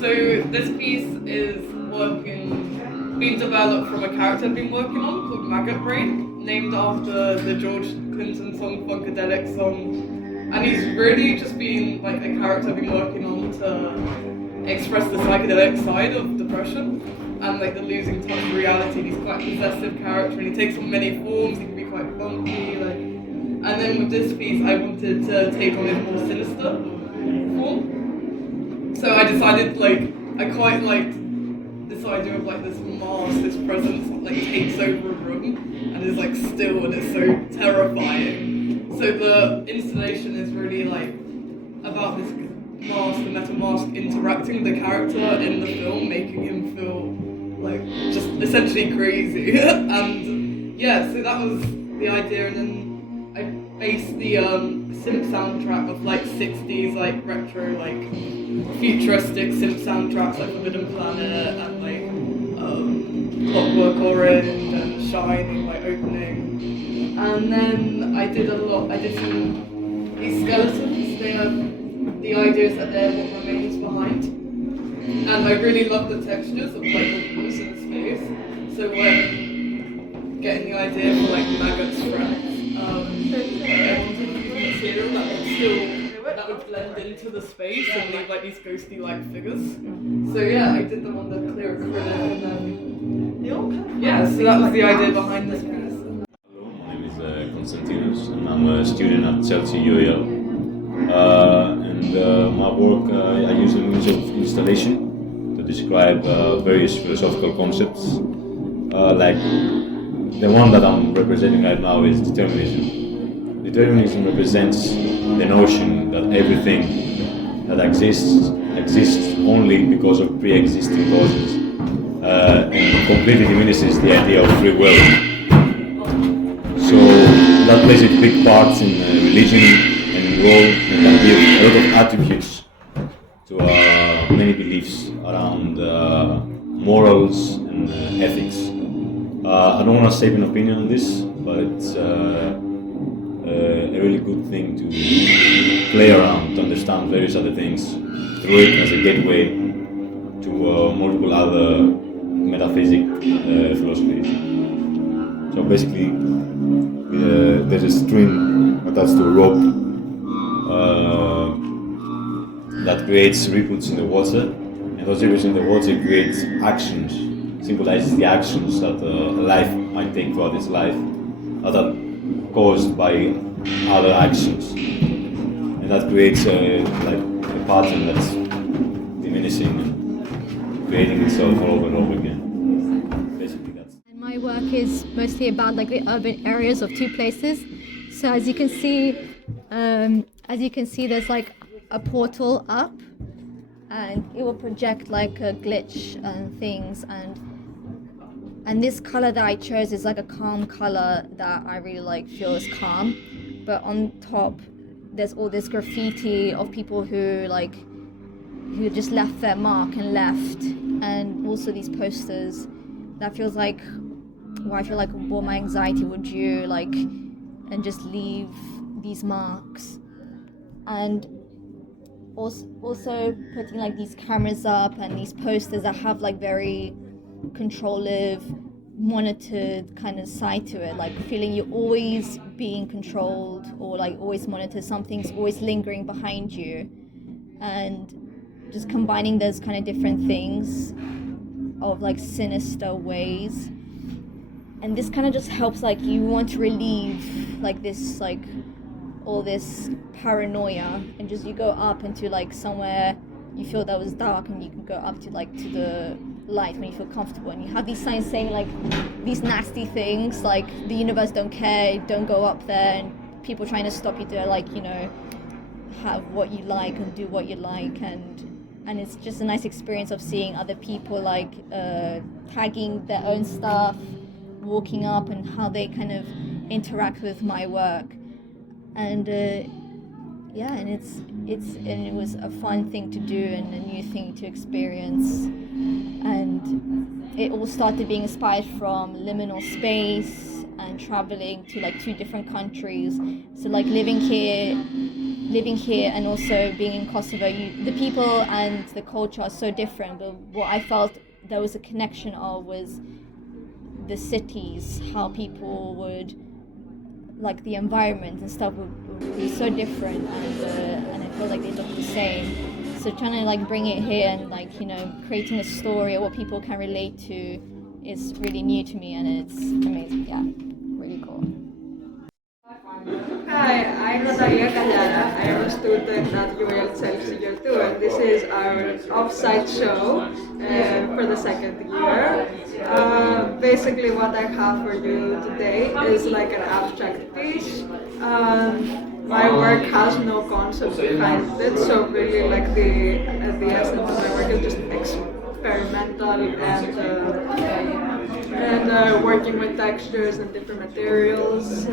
So this piece is being developed from a character I've been working on called Maggot Brain, named after the George Clinton song Funkadelic song. And he's really just been like a character I've been working on to express the psychedelic side of depression and like the losing touch of reality. He's quite a possessive character and he takes on many forms. He can be quite funky, and then with this piece I wanted to take on his more sinister form. So I decided I quite liked this idea of like this mask, this presence that like takes over a room and is like still and it's so terrifying. So the installation is really like about this mask, the metal mask, interacting with the character in the film, making him feel like just essentially crazy. And yeah, so that was the idea, and then I based the synth soundtrack of like 60s like retro like futuristic synth soundtracks like Forbidden Planet and like Clockwork Orange and Shining like opening. And then I did some these skeletons. They have the idea is that they're what remains behind. And I really love the textures of like the walls in the space. So when getting the idea for like maggots friends, I wanted to use material that would blend into the space and leave like these ghostly like figures. So yeah, I did them on the clear acrylic and then so that was the idea behind this piece. My name is Konstantinos and I'm a student at Chelsea UAL. My work, I use the means of installation to describe various philosophical concepts. Like the one that I'm representing right now is determinism. Determinism represents the notion that everything that exists only because of pre-existing causes, and completely diminishes the idea of free will. So that plays a big part in religion and role, and can give a lot of attributes to many beliefs around morals and ethics. I don't want to save an opinion on this, but it's a really good thing to play around, to understand various other things through it as a gateway to multiple other metaphysic philosophies. So basically, there's a string attached to a rope that creates ripples in the water, and those ripples in the water create actions, symbolizes the actions that life might take throughout its life that are caused by other actions, and that creates a pattern that's diminishing and creating itself over and over again. Basically, that's. And my work is mostly about like the urban areas of two places. So as you can see, there's like a portal up, and it will project like a glitch and things, and this color that I chose is like a calm color that I really like, feels calm. But on top, there's all this graffiti of people who just left their mark and left, and also these posters that feels like, well, I feel like what my anxiety would do, like, and just leave these marks. And also putting like these cameras up and these posters that have like very controlling, monitored kind of side to it, like feeling you're always being controlled, or like always monitored, something's always lingering behind you, and just combining those kind of different things of like sinister ways. And this kind of just helps, like, you want to relieve like this, like all this paranoia, and just you go up into like somewhere you feel that was dark, and you can go up to like to the light when you feel comfortable, and you have these signs saying like these nasty things like the universe don't care, don't go up there, and people trying to stop you to like, you know, have what you like and do what you like, and it's just a nice experience of seeing other people like tagging their own stuff, walking up, and how they kind of interact with my work. And and it was a fun thing to do and a new thing to experience. And it all started being inspired from liminal space and traveling to like 2 different countries. So like living here living here and also being in Kosovo, the people and the culture are so different, but what I felt there was a connection of was the cities, how people would, like the environment and stuff would be so different, and I feel like they look the same. So trying to like bring it here and like, you know, creating a story or what people can relate to is really new to me, and it's amazing. Yeah, really cool. Hi, I'm Natalia Cagliara. I am a student at UALChelsea Year 2, and this is our off-site show for the second year. Basically what I have for you today is like an abstract piece. My work has no concept behind it, so really like the essence of my work is just experimental and working with textures and different materials.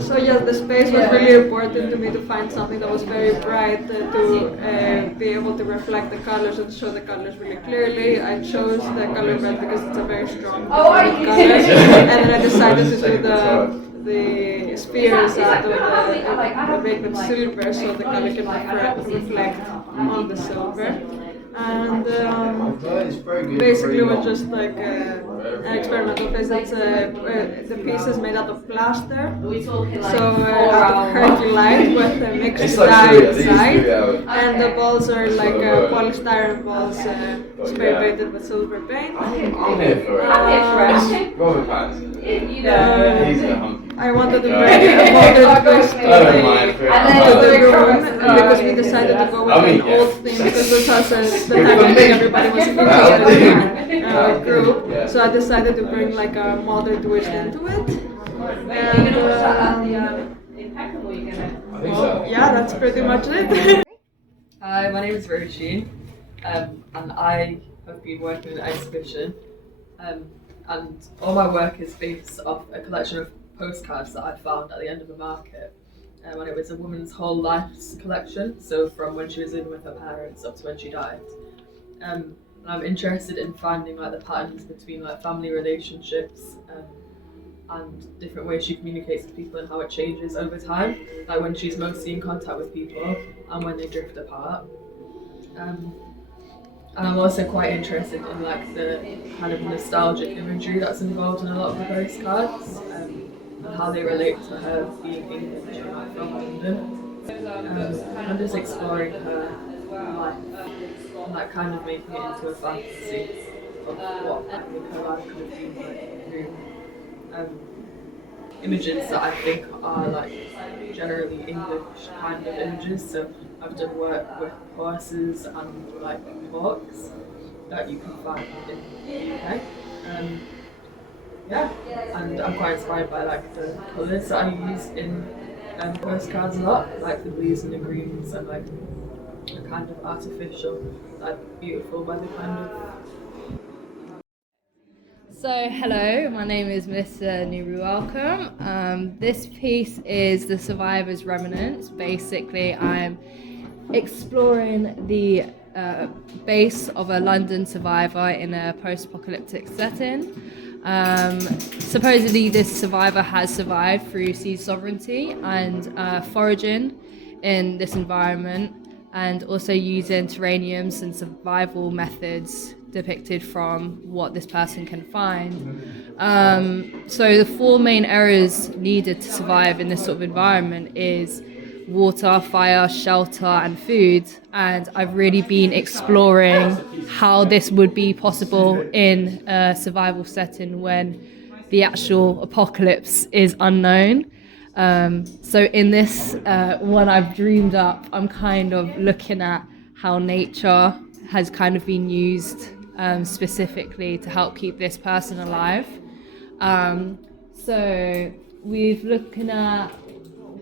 So yes, the space was really important to me to find something that was very bright, to be able to reflect the colors and show the colors really clearly. I chose the color red because it's a very strong color, and then I decided to do the spheres out of the baked silver so the color can reflect on the silver. And basically it was just like an experimental piece. The piece is made out of plaster, so out of percolite with a mixed dye inside, and the balls are like polystyrene balls spray painted with silver paint. I'm here for it. Robert Pants. I wanted to bring a modern twist to the room because we decided to go with an old theme because this has the time when everybody was in a group. So I decided to bring like a modern twist into it. And well, yeah, that's pretty much it. Hi, my name is Roisin, and I have been working in an exhibition, and all my work is based off a collection of postcards that I found at the end of a market, and it was a woman's whole life's collection, so from when she was living with her parents up to when she died. And I'm interested in finding like the patterns between like family relationships and different ways she communicates with people and how it changes over time, like when she's mostly in contact with people and when they drift apart. And I'm also quite interested in like the kind of nostalgic imagery that's involved in a lot of the postcards, and how they relate to her being English and like from London. I'm just exploring her life and like kind of making it into a fantasy of what I think her life could have been like through images that I think are like generally English kind of images. So I've done work with horses and like hawks that you can find in the UK. Yeah, and I'm quite inspired by like the colours that I use in postcards a lot, like the blues and the greens and like the kind of artificial, like beautiful weather kind of. So hello, my name is Miss UALChelsea. This piece is the survivor's remnants. Basically, I'm exploring the base of a London survivor in a post-apocalyptic setting. Supposedly this survivor has survived through sea sovereignty and foraging in this environment, and also using terraniums and survival methods depicted from what this person can find. So the four main areas needed to survive in this sort of environment is water, fire, shelter and food, and I've really been exploring how this would be possible in a survival setting when the actual apocalypse is unknown. So in this one I've dreamed up, I'm kind of looking at how nature has kind of been used specifically to help keep this person alive. So we've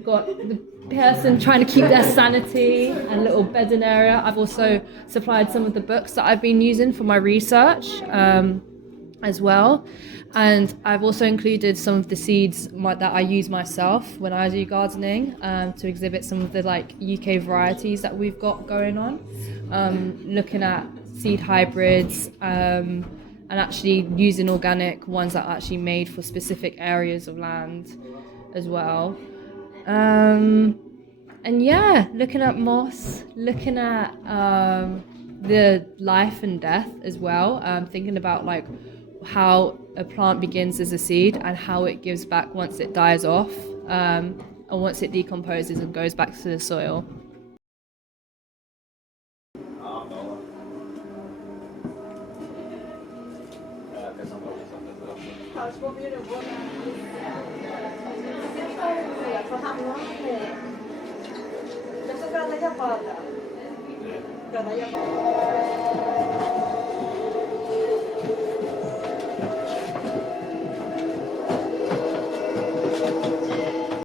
got the person trying to keep their sanity and a little bedding area. I've also supplied some of the books that I've been using for my research as well. And I've also included some of the seeds that I use myself when I do gardening to exhibit some of the like UK varieties that we've got going on. Looking at seed hybrids, and actually using organic ones that are actually made for specific areas of land as well. And yeah, looking at moss, looking at the life and death as well, thinking about like how a plant begins as a seed and how it gives back once it dies off, and once it decomposes and goes back to the soil. Yo soy